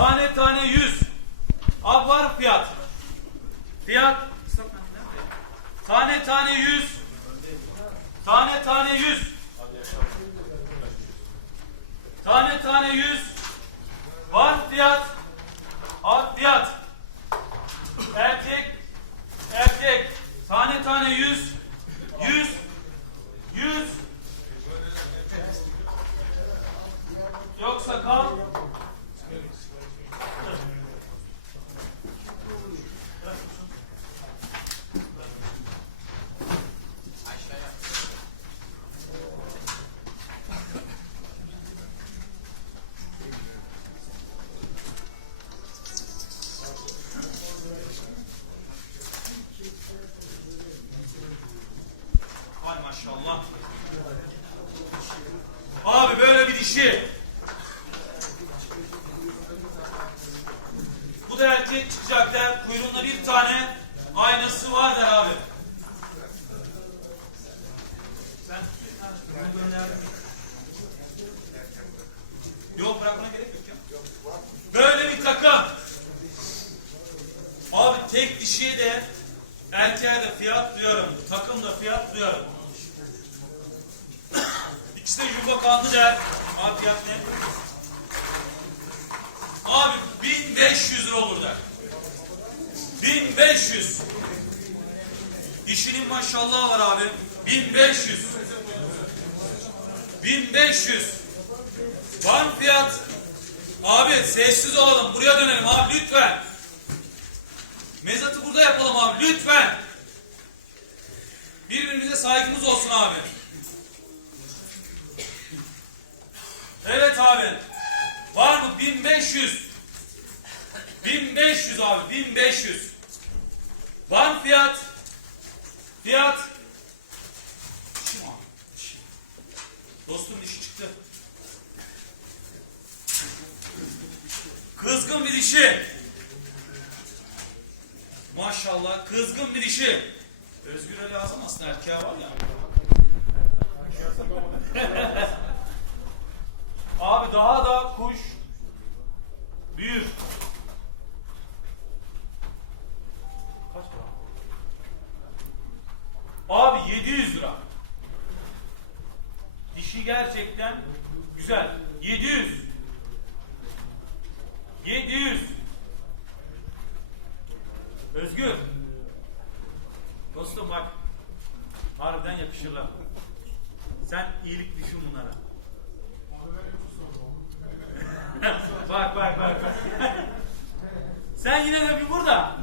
Tane tane 100. Abi var mı fiyat? Fiyat. Tane tane 100. Tane tane 100. Tane tane 100. Var fiyat? Abi fiyat. Erkek. Erkek. Tane tane 100. 100. 100. Yoksa kal. Bunu gönderdim. Bırakmana gerek yok ya. Böyle bir takım. Abi tek dişiye de erkeğe de fiyat duyuyorum. Takım da fiyat duyuyorum. İkisi de yuva kanlı der. Abi fiyat ne? Abi 1500 lira olur der. 1500. Dişinin maşallah var abi. 1500. 1500. Var fiyat? Abi sessiz olalım. Buraya dönelim abi lütfen. Mezatı burada yapalım abi lütfen. Birbirimize saygımız olsun abi. Evet abi. Var mı 1500? 1500 abi 1500. Var fiyat? Fiyat? Dişi mi abi? Dişi. Dostum dişi çıktı. Kızgın bir dişi. Maşallah kızgın bir dişi. Özgür'e lazım aslında erkeğe var ya. Abi daha da kuş büyür. Kaç para? Abi 700 lira. Dişi gerçekten güzel. 700. 700. Özgür. Dostum bak. Harbiden yakışırlar. Sen iyilik düşün bunlara. bak bak bak. Sen yine de bir burada.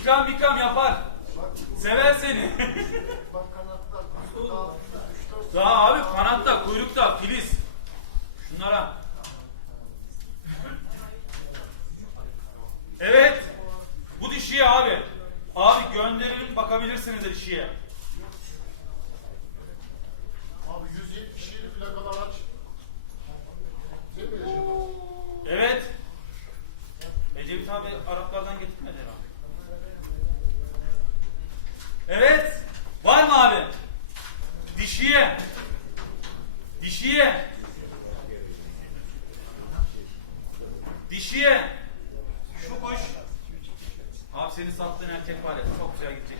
İkram ikram yapar. Sever seni. Daha abi kanatta, kuyrukta, filiz. Şunlara. Evet. Bu dişiye abi. Abi gönderelim bakabilirsiniz de dişiye. Abi 177 plakalar aç. Değil mi Recep? Evet. Ecevit abi Araplardan getirmedi herhalde. Evet. Var mı abi? Dişiye. Dişiye. Dişiye. Şu kuş. Abi senin sattığın erkek var ya çok güzel gidecek.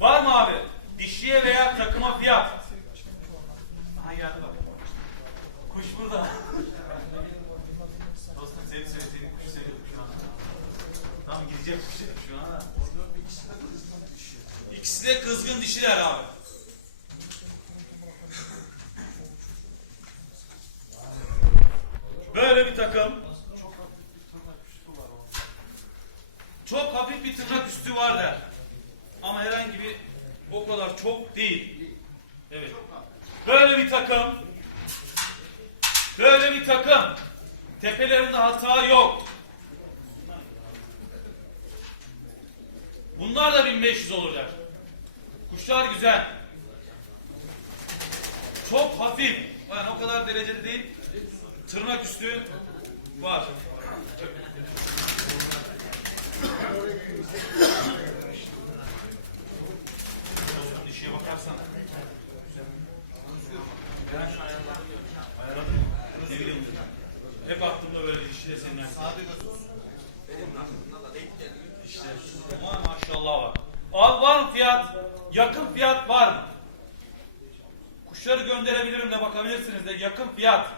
Var mı abi? Dişiye veya takıma fiyat. Aha geldi bak. Kuş burada. Dostum seni seni seni kuş seviyorum şu an. Tam gidecek kuş dedim şu an. ha. İkisi dişiler abi. Böyle bir takım. Çok hafif bir tırnak üstü var der. Ama herhangi bir o kadar çok değil. Evet. Böyle bir takım. Böyle bir takım. Tepelerinde hata yok. Bunlar da 1500 olurlar. Kuşlar güzel. Çok hafif. Yani o kadar derecede değil. Tırnak üstü var. Dişiye bakarsan. Ne bileyim. Hep aklımda böyle dişi şey desenler. Sadece yakın fiyat var mı? Kuşları gönderebilirim de bakabilirsiniz de yakın fiyat.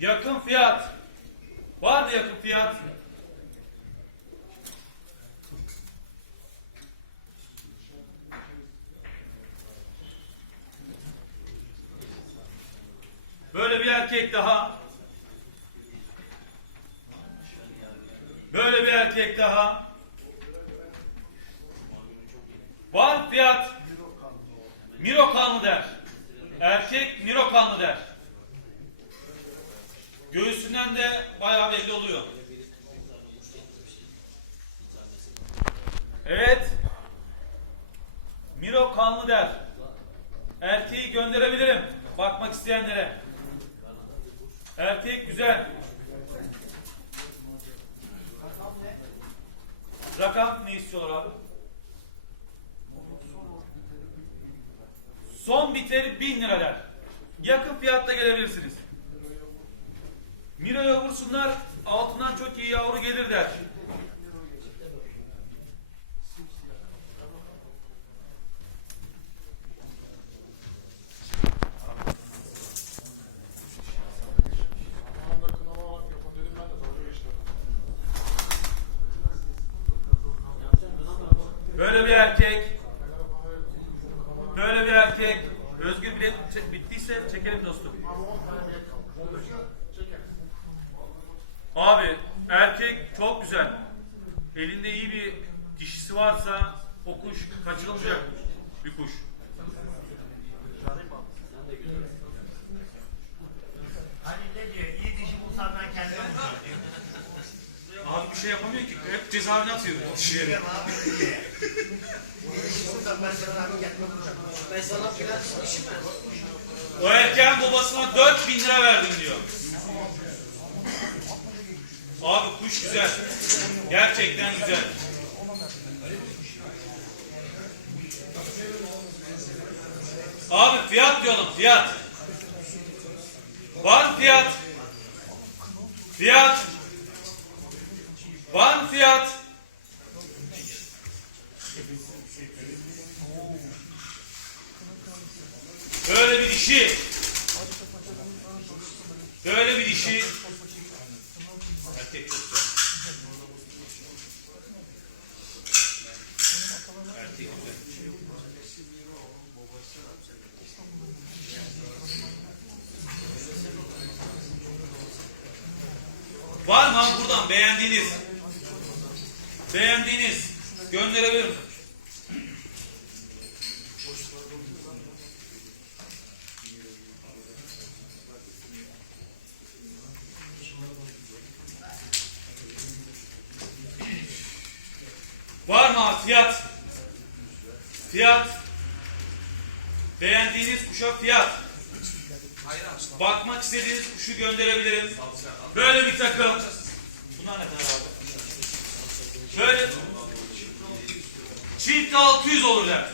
Yakın fiyat. Var mı yakın fiyat? Böyle bir erkek daha. Böyle bir erkek daha. Var fiyat. Miro kanlı der. Erkek Miro kanlı der. Göğsünden de bayağı belli oluyor. Evet. Miro kanlı der. Erkeği gönderebilirim. Bakmak isteyenlere. Erkek güzel. Rakam ne istiyorlar abi? Son biteri 1000 lira der. Yakın fiyatta gelebilirsiniz. Miro'ya vursunlar altından çok iyi yavru gelir der. Anında kınama var, yapın dedim ben de dalga geçtim. Böyle bir erkek. Böyle bir erkek. Özgür bilet çek- bittiyse çekelim dostum. Ama 10 tane bilet kalmış. Çeker. Abi erkek çok güzel. Elinde iyi bir dişisi varsa o kuş kaçırılmayacak bir kuş. Hani ne diyor? İyi dişi bulsam ben bulacağım. Abi bir şey yapamıyor ki. Hep cezaevine atıyor dişileri. Diyorum abi. İyi dişi bulsam ben sana abi kendime bulacağım. Ben sana filan işi mi? O erkeğin babasına 4000 lira verdim diyor. Abi kuş güzel. Gerçekten güzel. Abi fiyat diyorum fiyat. Var fiyat? Fiyat. Var fiyat? Böyle bir dişi. Böyle bir dişi. Erkek çok güzel. Erkek güzel. Var mı buradan beğendiğiniz? Beğendiğiniz gönderebilirim. Var mı abi fiyat? Fiyat. Beğendiğiniz kuşa fiyat. Bakmak istediğiniz kuşu gönderebilirim. Böyle bir takım. Bunlar ne kadar abi? Böyle çift 600 olur der.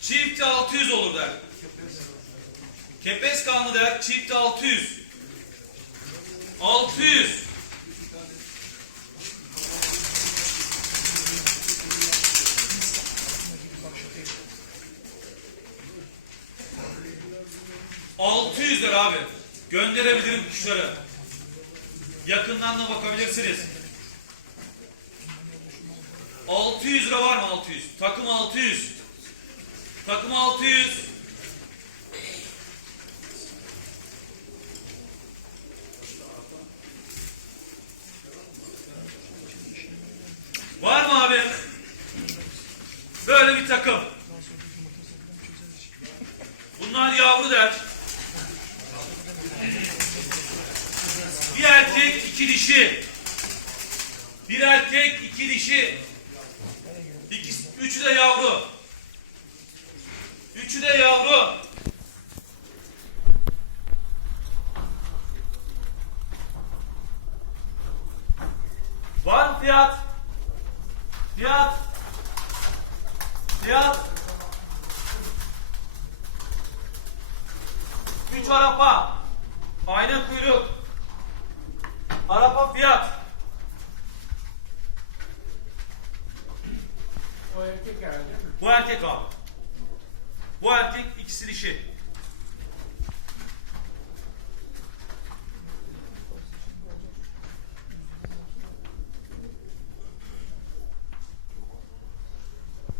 Çift 600 olur der. Kepes kanlı der. Çift 600. 600. Lira abi. Gönderebilirim kuşları. Yakından da bakabilirsiniz. 600 lira var mı 600? Takım 600. Takım 600. Var mı abi? Böyle bir takım. Bunlar yavru der. Bir erkek iki dişi. Bir erkek iki dişi. İkisi, üçü de yavru. Üçü de yavru. Var mı fiyat? Fiyat. Fiyat. Üç arapa. Ayna kuyruk. Arapa fiyat. erkek yani. Bu erkek abi. Bu erkek ikisi dişi.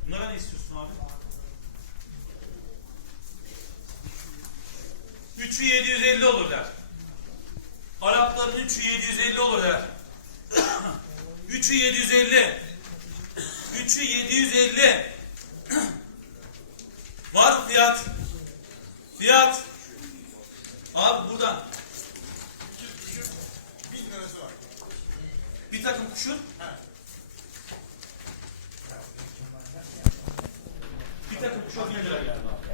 Bunlara ne istiyorsun abi? Üçü 750 olur der. Arapların üçü 750 olur der. Üçü 750. Üçü 750. Var mı fiyat? Fiyat. Abi buradan Bin lirası var. bir takım kuşun bir takım kuşa bin lira geldi abi.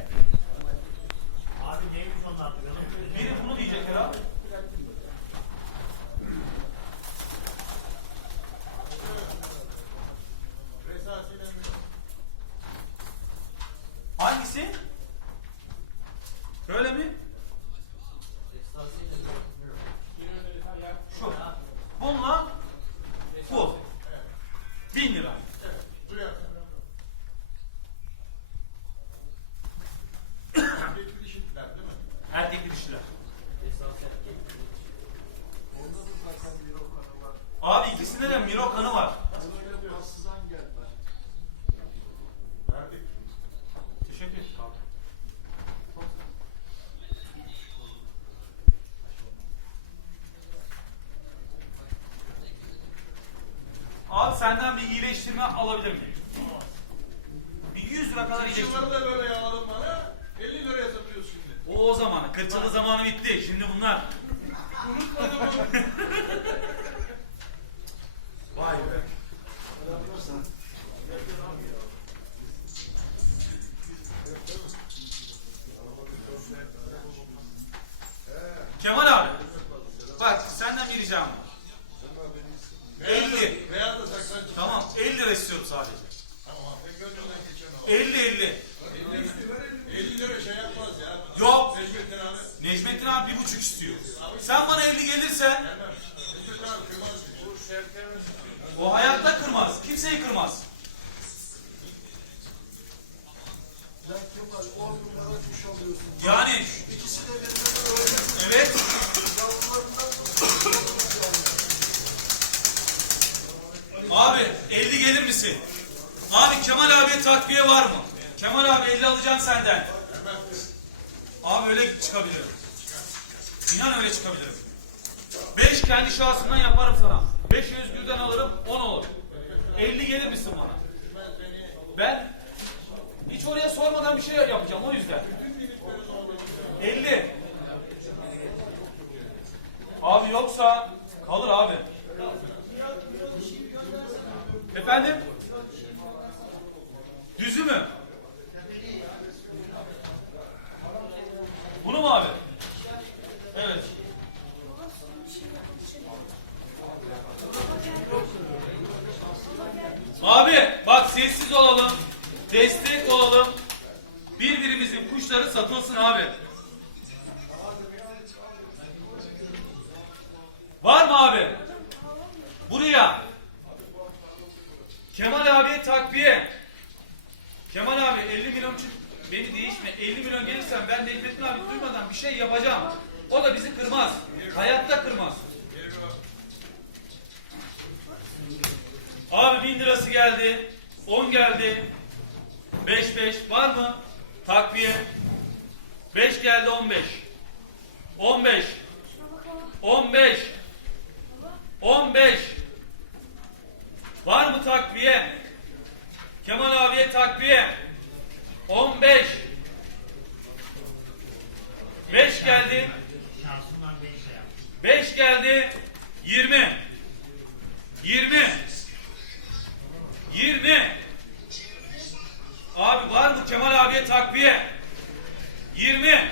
Abi neymiş onlar? Biri Abi ikisinde de Miro kanı var. Teşekkür ederim. Abi senden bir iyileştirme alabilir miyim? Bir 100 lira kadar iyileştirme. Şunları da böyle yağladın bana. 50 liraya satıyoruz şimdi. O o zamanı. Kırçılı zamanı bitti. Şimdi bunlar. Vay be. Kemal abi. Bak senden bir ricam var. Beyaz da- 50. Beyaz da saksan çıktı. Tamam 50 lira istiyorum sadece. Tamam. Pek önünden geçen o. 50 50. 50 lira şey yapmaz ya. Yok. Necmettin abi. Necmettin abi bir buçuk istiyor. Sen bana 50 gelirsen Hemen. Necmettin abi kırmaz. Bu sertlerimiz. o hayatta kırmaz. Kimseyi kırmaz. Sen Kemal 10 numara kuş alıyorsun. Yani İkisi de birbirine öyle evet yavrularından abi 50 gelir misin? Abi Kemal abiye takviye var mı? Kemal abi 50 alacağım senden. Abi öyle çıkabilirim. İnan öyle çıkabilirim. 5 kendi şahsımdan yaparım sana. 5 özgürden alırım 10 olur. 50 gelir misin bana? Ben hiç oraya sormadan bir şey yapacağım o yüzden. 50. Abi yoksa kalır abi. Efendim? Düzü mü? Bunu mu abi? Evet. Abi bak sessiz olalım. Destek olalım. Birbirimizin kuşları satılsın abi. Var mı abi? Buraya. Kemal abiye takviye. Kemal abi 50 milyon için beni değişme. 50 milyon gelirsen ben Necmettin abi duymadan bir şey yapacağım. O da bizi kırmaz. Hayatta kırmaz. Abi bin lirası geldi. 10 geldi. 5 5 var mı? Takviye. 5 geldi 15. 15. 15. 15. Var mı takviye? Kemal abiye takviye. 15. 5 geldi. Şansından beş şey yap. 5 geldi. 20. 20. 20. Abi var mı Kemal abiye takviye? 20.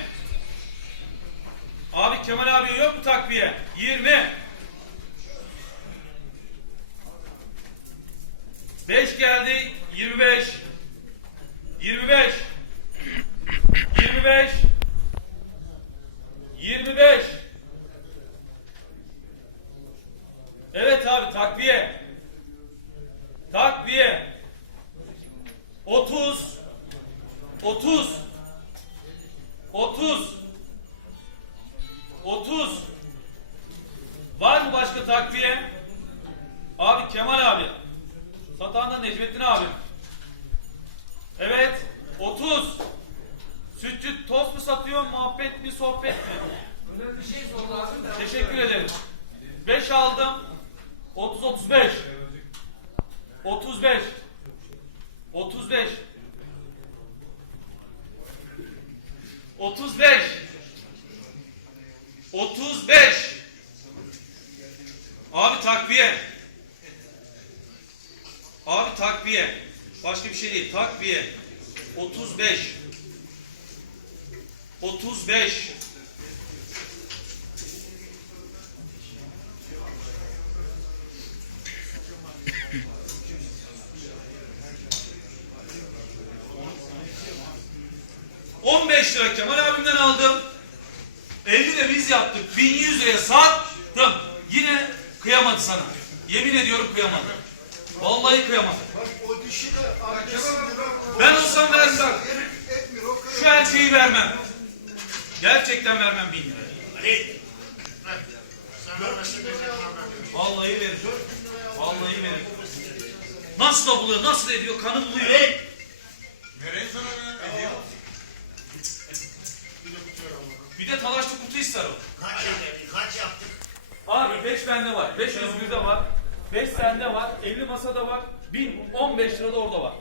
Abi Kemal abiye yok mu takviye? 20. 5 geldi. 25. 25. 25. yaptık. 1100 liraya sattım. Yine kıyamadı sana. Yemin ediyorum kıyamadı. Vallahi kıyamadı. Bak o dişi de arkasında. Ben olsam vermem. Şu erkeği vermem. Gerçekten vermem 1000 lira. Vermesin. Vallahi veririm. Vallahi veririm. Nasıl da buluyor, nasıl ediyor, kanı buluyor. 8 sarı. Kaç şey yaptık? Kaç yaptık? Abi 5 bende var. 5 özgürde var. 5 sende var. 50 masada var. 1015 lira da orada var.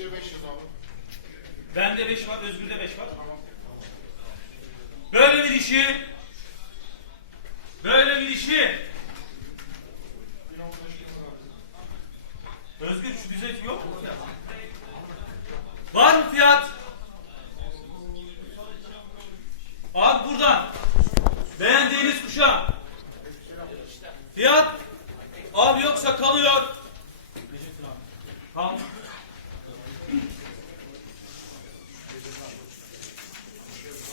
Şey 5 lira abi. Bende 5 var, Özgür'de 5 var. Böyle bir dişi. Böyle bir dişi. 1015 lira. Özgür şu güzel yok mu? Var mı fiyat? Abi buradan. Beğendiğiniz kuşa. Fiyat. Abi yoksa kalıyor. Tamam.